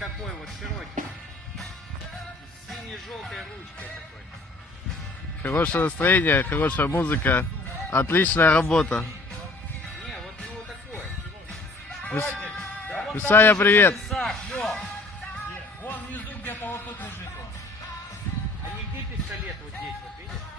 такой вот широкий. С синей-желтой ручкой такой. Хорошее настроение, хорошая музыка, отличная работа. Не, вот ну вот такой. Мишаня, привет! Сак, Лёв. Вон внизу где-то вот тут лежит он. А нигде пистолет вот здесь, вот видишь?